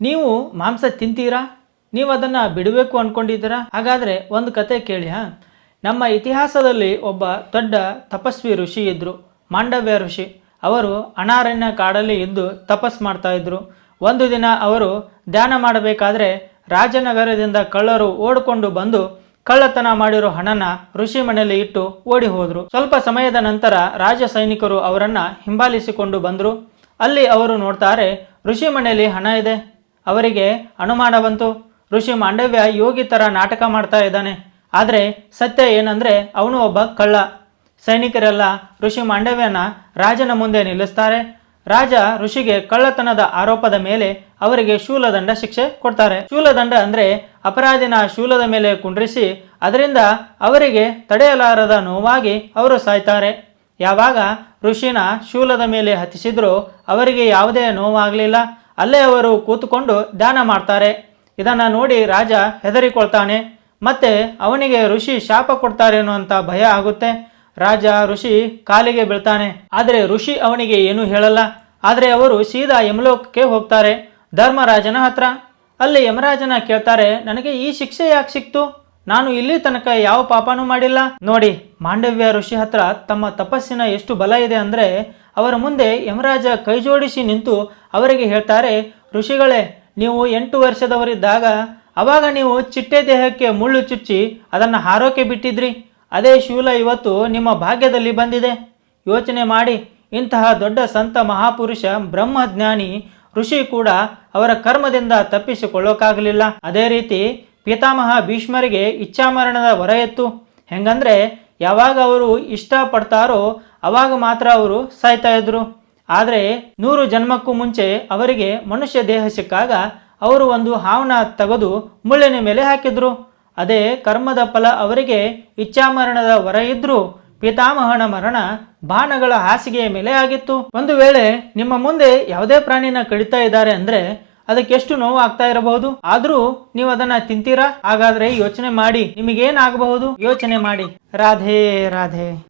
ನೀವು ಮಾಂಸ ತಿಂತೀರಾ? ನೀವು ಅದನ್ನು ಬಿಡಬೇಕು ಅಂದ್ಕೊಂಡಿದ್ದೀರಾ ಹಾಗಾದರೆ ಒಂದು ಕತೆ ಕೇಳಿ, ಹಾ? ನಮ್ಮ ಇತಿಹಾಸದಲ್ಲಿ ಒಬ್ಬ ದೊಡ್ಡ ತಪಸ್ವಿ ಋಷಿ ಇದ್ದರು ಮಾಂಡವ್ಯ ಋಷಿ. ಅವರು ಅನಾರಣ್ಯ ಕಾಡಲ್ಲಿ ಇದ್ದು ತಪಸ್ ಮಾಡ್ತಾ ಇದ್ದರು ಒಂದು ದಿನ ಅವರು ಧ್ಯಾನ ಮಾಡಬೇಕಾದ್ರೆ ರಾಜನಗರದಿಂದ ಕಳ್ಳರು ಓಡಿಕೊಂಡು ಬಂದು ಕಳ್ಳತನ ಮಾಡಿರೋ ಹಣನ ಋಷಿ ಮನೆಯಲ್ಲಿ ಇಟ್ಟು ಓಡಿ ಹೋದರು. ಸ್ವಲ್ಪ ಸಮಯದ ನಂತರ ರಾಜ ಸೈನಿಕರು ಅವರನ್ನು ಹಿಂಬಾಲಿಸಿಕೊಂಡು ಬಂದರು. ಅಲ್ಲಿ ಅವರು ನೋಡ್ತಾರೆ, ಋಷಿ ಮನೆಯಲ್ಲಿ ಹಣ ಇದೆ. ಅವರಿಗೆ ಅನುಮಾನ ಬಂತು. ಋಷಿ ಮಾಂಡವ್ಯ ಯೋಗಿ ಥರ ನಾಟಕ ಮಾಡ್ತಾ ಇದ್ದಾನೆ. ಆದರೆ ಸತ್ಯ ಏನಂದರೆ ಅವನು ಒಬ್ಬ ಕಳ್ಳ. ಸೈನಿಕರೆಲ್ಲ ಋಷಿ ಮಾಂಡವ್ಯನ ರಾಜನ ಮುಂದೆ ನಿಲ್ಲಿಸ್ತಾರೆ. ರಾಜ ಋಷಿಗೆ ಕಳ್ಳತನದ ಆರೋಪದ ಮೇಲೆ ಅವರಿಗೆ ಶೂಲದಂಡ ಶಿಕ್ಷೆ ಕೊಡ್ತಾರೆ. ಶೂಲದಂಡ ಅಂದರೆ ಅಪರಾಧಿನ ಶೂಲದ ಮೇಲೆ ಕುಂಡ್ರಿಸಿ ಅದರಿಂದ ಅವರಿಗೆ ತಡೆಯಲಾರದ ನೋವಾಗಿ ಅವರು ಸಾಯ್ತಾರೆ. ಯಾವಾಗ ಋಷಿನ ಶೂಲದ ಮೇಲೆ ಹತ್ತಿಸಿದ್ರೂ ಅವರಿಗೆ ಯಾವುದೇ ನೋವಾಗಲಿಲ್ಲ. ಅಲ್ಲೇ ಅವರು ಕೂತುಕೊಂಡು ಧ್ಯಾನ ಮಾಡ್ತಾರೆ. ಇದನ್ನು ನೋಡಿ ರಾಜ ಹೆದರಿಕೊಳ್ತಾನೆ. ಮತ್ತೆ ಅವನಿಗೆ ಋಷಿ ಶಾಪ ಕೊಡ್ತಾರೇನೋ ಅಂತ ಭಯ ಆಗುತ್ತೆ. ರಾಜ ಋಷಿ ಕಾಲಿಗೆ ಬೀಳ್ತಾನೆ. ಆದರೆ ಋಷಿ ಅವನಿಗೆ ಏನೂ ಹೇಳಲ್ಲ. ಆದರೆ ಅವರು ಸೀದಾ ಯಮಲೋಕಕ್ಕೆ ಹೋಗ್ತಾರೆ. ಧರ್ಮರಾಜನ ಹತ್ರ. ಅಲ್ಲಿ ಯಮರಾಜನ ಕೇಳ್ತಾರೆ, ನನಗೆ ಈ ಶಿಕ್ಷೆ ಯಾಕೆ ಸಿಕ್ತು? ನಾನು ಇಲ್ಲಿ ತನಕ ಯಾವ ಪಾಪನೂ ಮಾಡಿಲ್ಲ. ನೋಡಿ, ಮಾಂಡವ್ಯ ಋಷಿ ಹತ್ರ ತಮ್ಮ ತಪಸ್ಸಿನ ಎಷ್ಟು ಬಲ ಇದೆ ಅಂದರೆ ಅವರ ಮುಂದೆ ಯಮರಾಜ ಕೈ ಜೋಡಿಸಿ ನಿಂತು ಅವರಿಗೆ ಹೇಳ್ತಾರೆ, ಋಷಿಗಳೇ, ನೀವು ಎಂಟು ವರ್ಷದವರಿದ್ದಾಗ ಅವಾಗ ನೀವು ಚಿಟ್ಟೆ ದೇಹಕ್ಕೆ ಮುಳ್ಳು ಚುಚ್ಚಿ ಅದನ್ನು ಹಾರೋಕೆ ಬಿಟ್ಟಿದ್ರಿ. ಅದೇ ಶೂಲ ಇವತ್ತು ನಿಮ್ಮ ಭಾಗ್ಯದಲ್ಲಿ ಬಂದಿದೆ. ಯೋಚನೆ ಮಾಡಿ, ಇಂತಹ ದೊಡ್ಡ ಸಂತ ಮಹಾಪುರುಷ ಬ್ರಹ್ಮಜ್ಞಾನಿ ಋಷಿ ಕೂಡ ಅವರ ಕರ್ಮದಿಂದ ತಪ್ಪಿಸಿಕೊಳ್ಳೋಕ್ಕಾಗಲಿಲ್ಲ ಅದೇ ರೀತಿ ಪಿತಾಮಹ ಭೀಷ್ಮರಿಗೆ ಇಚ್ಛಾಮರಣದ ಹೊರ ಎತ್ತು. ಹೆಂಗಂದ್ರೆ, ಯಾವಾಗ ಅವರು ಇಷ್ಟಪಡ್ತಾರೋ ಅವಾಗ ಮಾತ್ರ ಅವರು ಸಾಯ್ತಾ ಇದ್ರು. ಆದರೆ, ನೂರು ಜನ್ಮಕ್ಕೂ ಮುಂಚೆ ಅವರಿಗೆ ಮನುಷ್ಯ ದೇಹ ಸಿಕ್ಕಾಗ ಅವರು ಒಂದು ಹಾವನ ತೆಗೆದು ಮುಳ್ಳಿನ ಮೇಲೆ ಹಾಕಿದ್ರು. ಅದೇ ಕರ್ಮದ ಫಲ ಅವರಿಗೆ ಇಚ್ಛಾಮರಣದ ವರ ಇದ್ರೂ ಪಿತಾಮಹನ ಮರಣ ಬಾಣಗಳ ಹಾಸಿಗೆಯ ಮೇಲೆ ಆಗಿತ್ತು. ಒಂದು ವೇಳೆ ನಿಮ್ಮ ಮುಂದೆ ಯಾವುದೇ ಪ್ರಾಣಿನ ಕಡಿತಾ ಇದ್ದಾರೆ ಅಂದ್ರೆ ಅದಕ್ಕೆ ಎಷ್ಟು ನೋವು ಆಗ್ತಾ ಇರಬಹುದು? ಆದ್ರೂ ನೀವು ಅದನ್ನ ತಿಂತೀರಾ? ಹಾಗಾದ್ರೆ ಯೋಚನೆ ಮಾಡಿ. ನಿಮಗೇನಾಗಬಹುದು? ಯೋಚನೆ ಮಾಡಿ. ರಾಧೆ ರಾಧೆ.